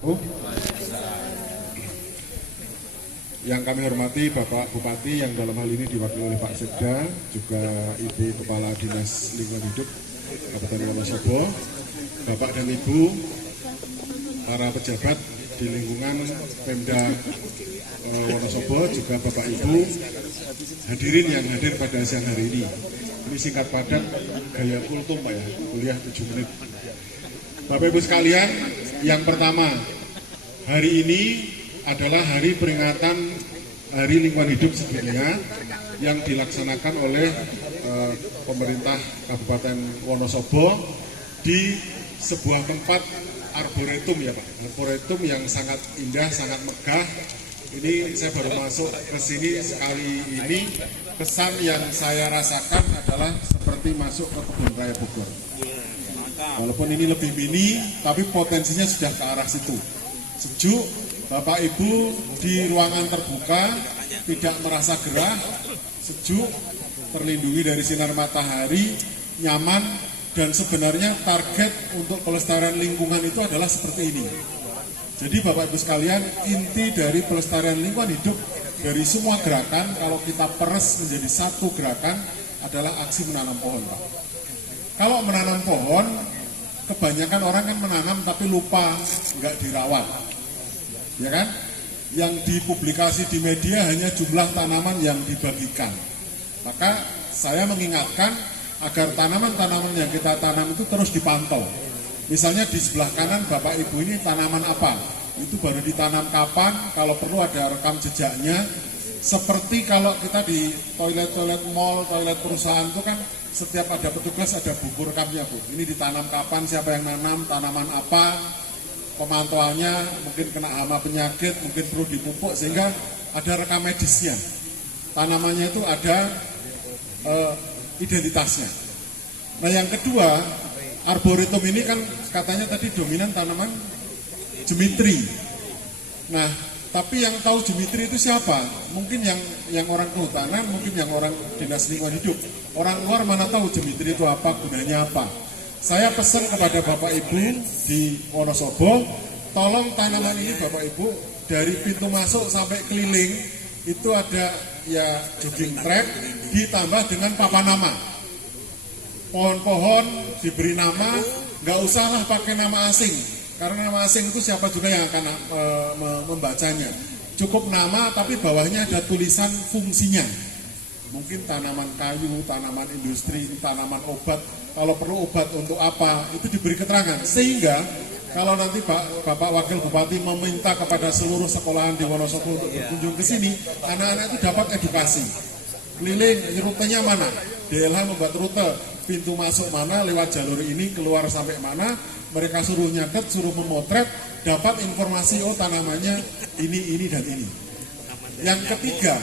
Oh. Yang kami hormati Bapak Bupati yang dalam hal ini diwakili oleh Pak Sekda, juga Ibu Kepala Dinas Lingkungan Hidup Kabupaten Wonosobo, Bapak dan Ibu, para pejabat di lingkungan Pemda Wonosobo, juga Bapak Ibu, hadirin yang hadir pada siang hari ini. Ini singkat padat, gaya kultum Pak ya, kuliah 7 menit. Bapak Ibu sekalian, yang pertama, hari ini adalah hari peringatan Hari Lingkungan Hidup sedunia yang dilaksanakan oleh pemerintah Kabupaten Wonosobo di sebuah tempat arboretum ya Pak, arboretum yang sangat indah, sangat megah. Ini saya baru masuk ke sini sekali ini, kesan yang saya rasakan adalah seperti masuk ke kebun raya Bogor. Walaupun ini lebih mini, tapi potensinya sudah ke arah situ. Sejuk, Bapak Ibu di ruangan terbuka, tidak merasa gerah, sejuk, terlindungi dari sinar matahari, nyaman, dan sebenarnya target untuk pelestarian lingkungan itu adalah seperti ini. Jadi Bapak Ibu sekalian, inti dari pelestarian lingkungan hidup dari semua gerakan, kalau kita peres menjadi satu gerakan, adalah aksi menanam pohon Pak. Kalau menanam pohon, kebanyakan orang kan menanam tapi lupa, nggak dirawat. Ya kan? Yang dipublikasi di media hanya jumlah tanaman yang dibagikan. Maka saya mengingatkan agar tanaman-tanaman yang kita tanam itu terus dipantau. Misalnya di sebelah kanan Bapak Ibu ini tanaman apa? Itu baru ditanam kapan, kalau perlu ada rekam jejaknya. Seperti kalau kita di toilet-toilet mall, toilet perusahaan itu kan setiap ada petugas ada buku rekamnya Bu. Ini ditanam kapan, siapa yang nanam, tanaman apa, pemantauannya, mungkin kena hama penyakit, mungkin perlu dipupuk, sehingga ada rekam medisnya. Tanamannya itu ada identitasnya. Nah yang kedua, arboretum ini kan katanya tadi dominan tanaman jemitri. Nah, tapi yang tahu jemitri itu siapa? Mungkin yang orang kehutanan, mungkin yang orang dinas lingkungan hidup. Orang luar mana tahu jemitri itu apa, gunanya apa. Saya pesan kepada Bapak Ibu di Wonosobo, tolong tanaman ini Bapak Ibu dari pintu masuk sampai keliling itu ada ya jogging track ditambah dengan papan nama. Pohon-pohon diberi nama, nggak usahlah pakai nama asing, karena nama asing itu siapa juga yang akan membacanya. Cukup nama tapi bawahnya ada tulisan fungsinya. Mungkin tanaman kayu, tanaman industri, tanaman obat. Kalau perlu obat untuk apa, itu diberi keterangan. Sehingga kalau nanti Bapak Wakil Bupati meminta kepada seluruh sekolahan di Wonosobo untuk berkunjung ke sini, anak-anak itu dapat edukasi. Keliling, rutenya mana? DLH membuat rute, pintu masuk mana, lewat jalur ini, keluar sampai mana. Mereka suruh nyatet, suruh memotret, dapat informasi, oh tanamannya ini, dan ini. Yang ketiga,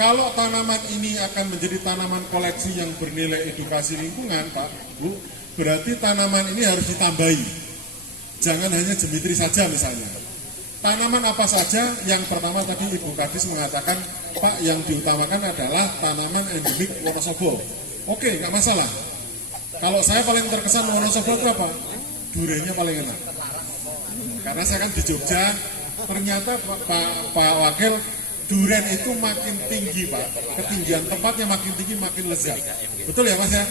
kalau tanaman ini akan menjadi tanaman koleksi yang bernilai edukasi lingkungan, Pak, Bu, berarti tanaman ini harus ditambahi. Jangan hanya jemitri saja misalnya. Tanaman apa saja? Yang pertama tadi Ibu Kadis mengatakan, Pak, yang diutamakan adalah tanaman endemik Wonosobo. Oke, nggak masalah. Kalau saya paling terkesan Wonosobo itu apa? Durenya paling enak. Karena saya kan di Jogja, ternyata Pak Wakil, durian itu makin tinggi Pak, ketinggian tempatnya makin tinggi makin lezat. Betul ya Mas ya?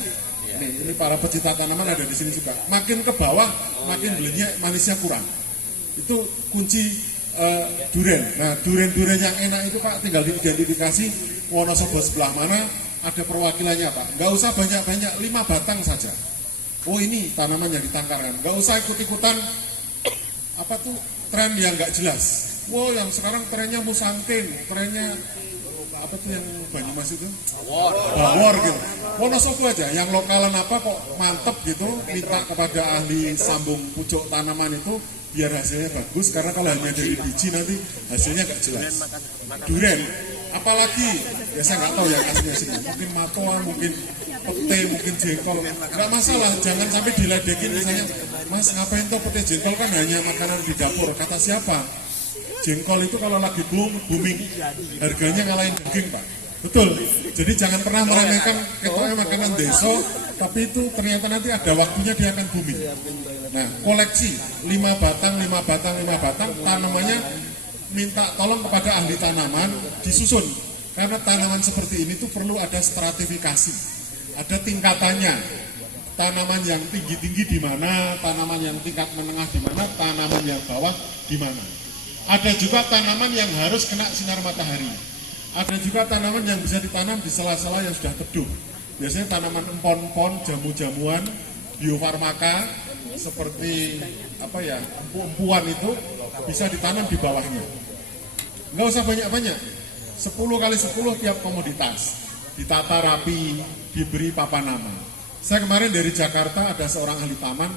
Ini para pecinta tanaman ada di sini juga. Makin ke bawah, makin manisnya kurang. Itu kunci durian. Nah durian yang enak itu Pak tinggal diidentifikasi Wonosobo sebelah mana, ada perwakilannya Pak. Nggak usah banyak-banyak, 5 batang saja. Oh ini tanaman yang ditangkarkan. Nggak usah ikut-ikutan apa tuh tren yang nggak jelas. Wow, yang sekarang trennya Musangking, trennya apa tuh yang Banyumas itu? Bawor gitu. Wonosobo aja, yang lokalan apa kok mantep gitu, minta kepada ahli sambung pucuk tanaman itu biar hasilnya bagus, karena kalau hanya dari biji nanti hasilnya nggak jelas. Durian, apalagi, ya saya nggak tahu yang aslinya sini, mungkin matoa, mungkin pete, mungkin jengkol, nggak masalah, jangan sampai diledekin misalnya, Mas ngapain tuh pete jengkol kan hanya makanan di dapur, kata siapa? Jengkol itu kalau lagi booming, harganya ngalahin daging Pak. Betul. Jadi jangan pernah meremehkan ketua makanan desa, tapi itu ternyata nanti ada waktunya dia akan booming. Nah, koleksi 5 batang, 5 batang, 5 batang, tanamannya minta tolong kepada ahli tanaman disusun. Karena tanaman seperti ini tuh perlu ada stratifikasi, ada tingkatannya. Tanaman yang tinggi-tinggi di mana, tanaman yang tingkat menengah di mana, tanaman yang bawah di mana. Ada juga tanaman yang harus kena sinar matahari. Ada juga tanaman yang bisa ditanam di sela-sela yang sudah teduh. Biasanya tanaman empon-empon, jamu-jamuan, biofarmaka seperti empu-empuan itu bisa ditanam di bawahnya. Nggak usah banyak-banyak. 10 kali 10 tiap komoditas. Ditata rapi, diberi papan nama. Saya kemarin dari Jakarta ada seorang ahli taman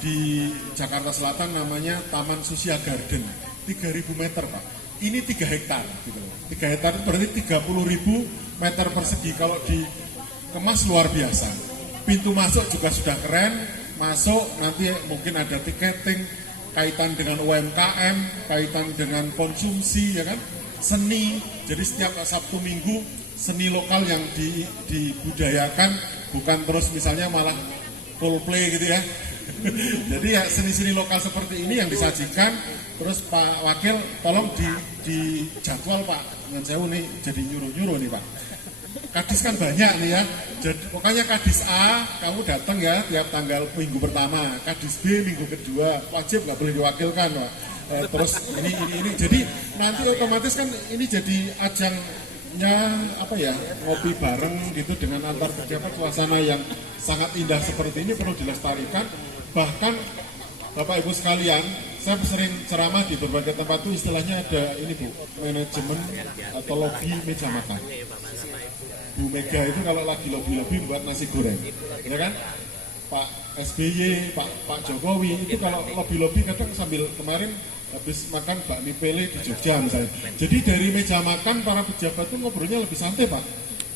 di Jakarta Selatan namanya Taman Susia Garden. 3.000 meter, Pak. Ini 3 hektar gitu. 3 hektar itu berarti 30.000 meter persegi. Kalau dikemas luar biasa. Pintu masuk juga sudah keren. Masuk nanti mungkin ada tiketing, kaitan dengan UMKM, kaitan dengan konsumsi, ya kan, seni. Jadi setiap Sabtu Minggu seni lokal yang dibudayakan, bukan terus misalnya malah Coldplay gitu ya. Jadi ya seni-seni lokal seperti ini yang disajikan. Terus Pak Wakil tolong di jadwal Pak, dengan saya nih jadi nyuruh-nyuruh nih Pak. Kadis kan banyak nih ya. Jadi pokoknya kadis A kamu datang ya tiap tanggal minggu pertama, kadis B minggu kedua, wajib nggak boleh diwakilkan Pak. Terus ini. Jadi nanti otomatis kan ini jadi ajangnya ngopi bareng gitu dengan antar pejabat. Suasana yang sangat indah seperti ini perlu dilestarikan. Bahkan Bapak Ibu sekalian, saya sering ceramah di berbagai tempat tuh istilahnya ada ini Bu, manajemen atau lobby meja makan. Bu Mega itu kalau lagi lobby-lobby buat nasi goreng, ya kan? Pak SBY, Pak Jokowi itu kalau lobby-lobby kadang sambil kemarin habis makan bakmi pele di Jogja misalnya. Jadi dari meja makan para pejabat itu ngobrolnya lebih santai Pak,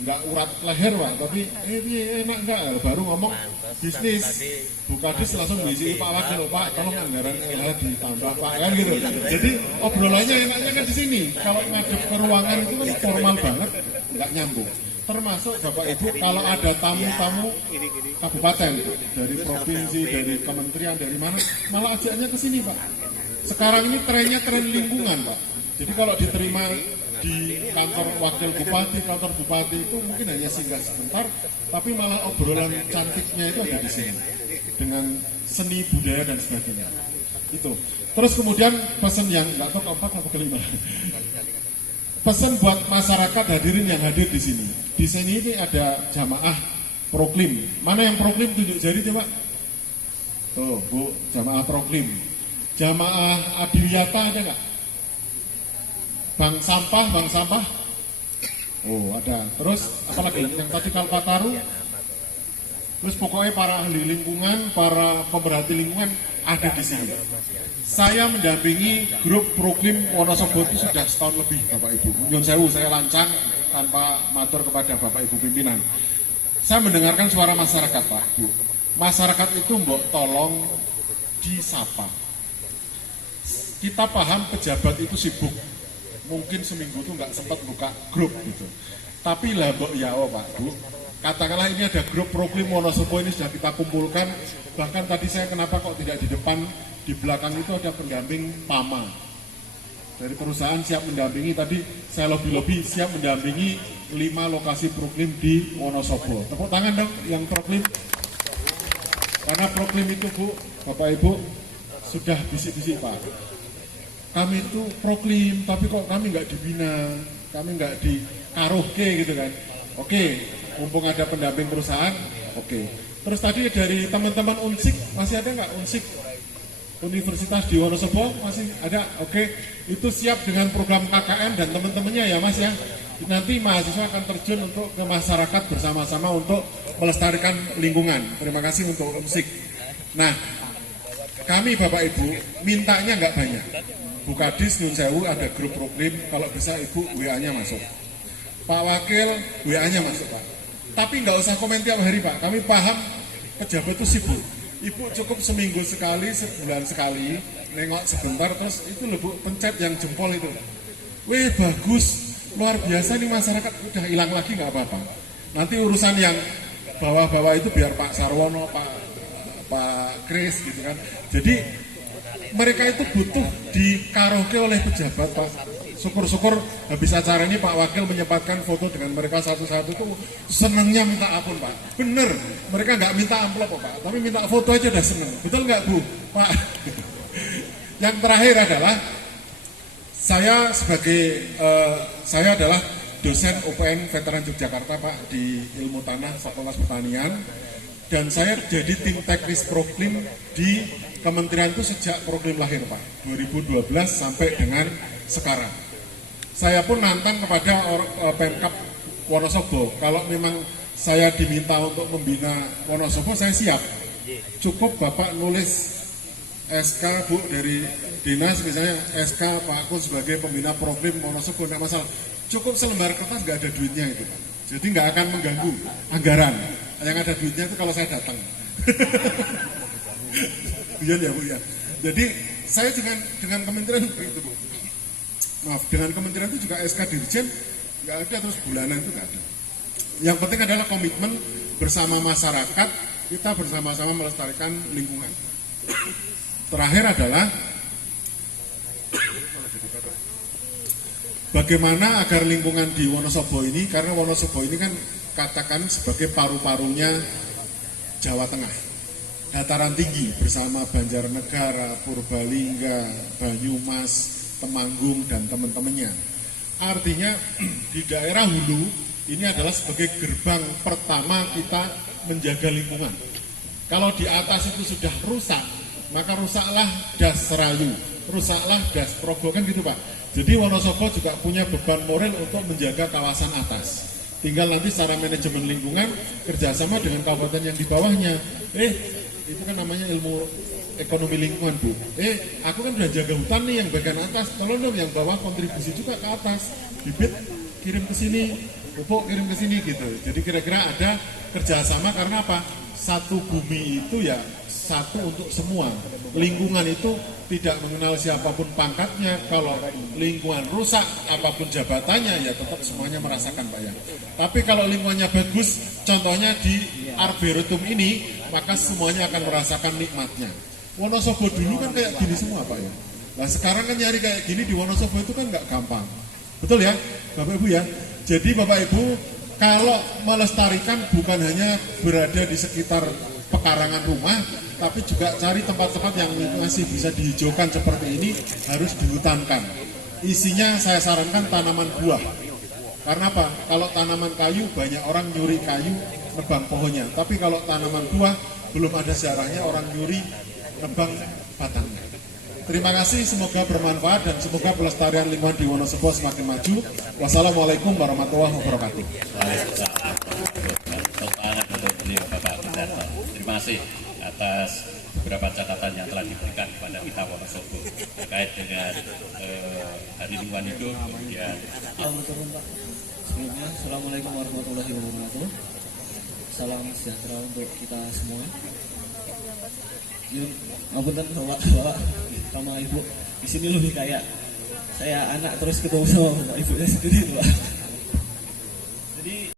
nggak urat leher Pak, tapi ini enak nggak? Baru ngomong bisnis, Bu Kadis langsung diisi Pak Wakil, Pak tolong anggaran LH ditambah Pak, kan gitu. Jadi obrolannya enaknya kan di sini. Kalau ngadep ke ruangan itu kan formal banget, nggak nyambung. Termasuk Bapak Ibu kalau ada tamu-tamu kabupaten dari provinsi, dari kementerian, dari mana, malah ajaknya ke sini Pak. Sekarang ini trennya tren lingkungan Pak. Jadi kalau diterima di kantor wakil bupati, kantor bupati itu mungkin hanya singgah sebentar, tapi malah obrolan cantiknya itu ada di sini dengan seni budaya dan sebagainya. Itu. Terus kemudian pesan yang nggak tahu keempat atau kelima. Pesan buat masyarakat hadirin yang hadir di sini. Di sini ini ada jamaah proklim. Mana yang proklim tunjuk jari coba? Tuh Bu, jamaah proklim. Jamaah Adiwiyata ada nggak? Bank sampah. Oh ada. Terus apalagi yang tadi Kalpataru. Terus pokoknya para ahli lingkungan, para pemerhati lingkungan ada di sini. Saya mendampingi grup Proklim Wonosobo itu sudah setahun lebih Bapak Ibu. Nyun sewu saya lancang tanpa matur kepada Bapak Ibu pimpinan. Saya mendengarkan suara masyarakat Pak Bu. Masyarakat itu mbok tolong disapa. Kita paham pejabat itu sibuk. Mungkin seminggu itu nggak sempat buka grup gitu. Tapi lah Mbok Yao Pak Bu, katakanlah ini ada grup Proklim Wonosobo ini sudah kita kumpulkan. Bahkan tadi saya kenapa kok tidak di depan, di belakang itu ada pendamping PAMA. Dari perusahaan siap mendampingi, tadi saya lobby-lobby siap mendampingi 5 lokasi Proklim di Wonosobo. Tepuk tangan dong yang Proklim. Karena Proklim itu Bu, Bapak Ibu, sudah bisik-bisik Pak. Kami itu proklim, tapi kok kami nggak dibina, kami nggak dikaruhke gitu kan. Oke, mumpung ada pendamping perusahaan, oke. Terus tadi dari teman-teman Unsik, masih ada nggak Unsik? Universitas di Wonosobo masih ada, oke. Itu siap dengan program KKN dan teman-temannya ya Mas ya. Nanti mahasiswa akan terjun untuk ke masyarakat bersama-sama untuk melestarikan lingkungan. Terima kasih untuk Unsik. Nah, kami Bapak Ibu mintanya nggak banyak. Bu Kadis, Nyun Sewu ada grup Proklim, kalau bisa Ibu WA-nya masuk. Pak Wakil WA-nya masuk Pak. Tapi nggak usah komen tiap hari Pak, kami paham pejabat itu sibuk. Ibu cukup seminggu sekali, sebulan sekali, nengok sebentar terus itu Bu pencet yang jempol itu. Weh bagus, luar biasa nih masyarakat, udah hilang lagi nggak apa-apa. Nanti urusan yang bawah-bawah itu biar Pak Sarwono, Pak Kris gitu kan. Jadi mereka itu butuh dikaroke oleh pejabat, Pak. Syukur-syukur habis acara ini Pak Wakil menyempatkan foto dengan mereka satu-satu, tuh senengnya minta ampun, Pak. Bener, mereka nggak minta amplop, Pak, tapi minta foto aja udah seneng. Betul nggak, Bu? Pak. Yang terakhir adalah saya adalah dosen UPN Veteran Yogyakarta, Pak, di Ilmu Tanah Fakultas Pertanian, dan saya jadi tim teknis Proklim di kementerian itu sejak Proklim lahir, Pak, 2012 sampai dengan sekarang. Saya pun nantang kepada Pemkab Wonosobo, kalau memang saya diminta untuk membina Wonosobo, saya siap. Cukup Bapak nulis SK, Bu, dari dinas misalnya, SK Pak Kun sebagai pembina Proklim Wonosobo, tidak masalah. Cukup selembar kertas, nggak ada duitnya itu, Pak. Jadi nggak akan mengganggu anggaran. Yang ada duitnya itu kalau saya datang. Iya ya, Bu, ya. Jadi saya dengan kementerian itu, Bu. Maaf, dengan kementerian itu juga SK Dirjen nggak ada, terus bulanan itu nggak ada. Yang penting adalah komitmen bersama masyarakat, kita bersama-sama melestarikan lingkungan. Terakhir adalah bagaimana agar lingkungan di Wonosobo ini, karena Wonosobo ini kan katakan sebagai paru-parunya Jawa Tengah, dataran tinggi bersama Banjarnegara, Purbalingga, Banyumas, Temanggung, dan teman-temannya. Artinya di daerah hulu ini adalah sebagai gerbang pertama kita menjaga lingkungan. Kalau di atas itu sudah rusak, maka rusaklah Das Serayu, rusaklah Das Progo, kan gitu, Pak. Jadi Wonosobo juga punya beban moral untuk menjaga kawasan atas. Tinggal nanti secara manajemen lingkungan kerjasama dengan kabupaten yang di bawahnya. Itu kan namanya ilmu ekonomi lingkungan, Bu. Aku kan udah jaga hutan nih yang bagian atas, tolong dong yang bawah kontribusi juga ke atas. Bibit kirim ke sini, pupuk kirim ke sini gitu. Jadi kira-kira ada kerjasama, karena apa? Satu bumi itu ya satu untuk semua. Lingkungan itu tidak mengenal siapapun pangkatnya. Kalau lingkungan rusak, apapun jabatannya, ya tetap semuanya merasakan, Pak, ya. Tapi kalau lingkungannya bagus, contohnya di Arboretum ini, maka semuanya akan merasakan nikmatnya. Wonosobo dulu kan kayak gini semua, Pak, ya. Nah sekarang kan nyari kayak gini di Wonosobo itu kan nggak gampang. Betul ya, Bapak Ibu ya. Jadi Bapak Ibu, kalau melestarikan bukan hanya berada di sekitar pekarangan rumah, tapi juga cari tempat-tempat yang masih bisa dihijaukan seperti ini, harus dihutankan. Isinya saya sarankan tanaman buah. Karena apa? Kalau tanaman kayu, banyak orang nyuri kayu, nebang pohonnya. Tapi kalau tanaman buah, belum ada sejarahnya orang nyuri, nebang batangnya. Terima kasih, semoga bermanfaat dan semoga pelestarian lingkungan di Wonosobo semakin maju. Wassalamualaikum warahmatullahi wabarakatuh. Terima kasih atas beberapa catatan yang telah diberikan kepada kita Wonosobo terkait dengan Hari Lingkungan Hidup. Kemudian sebelumnya, Assalamualaikum warahmatullahi wabarakatuh. Salam sejahtera untuk kita semua. Apunten Bapak sama Ibu, di sini lebih kayak saya anak terus ketemu sama Bapak Ibunya sendiri, Pak.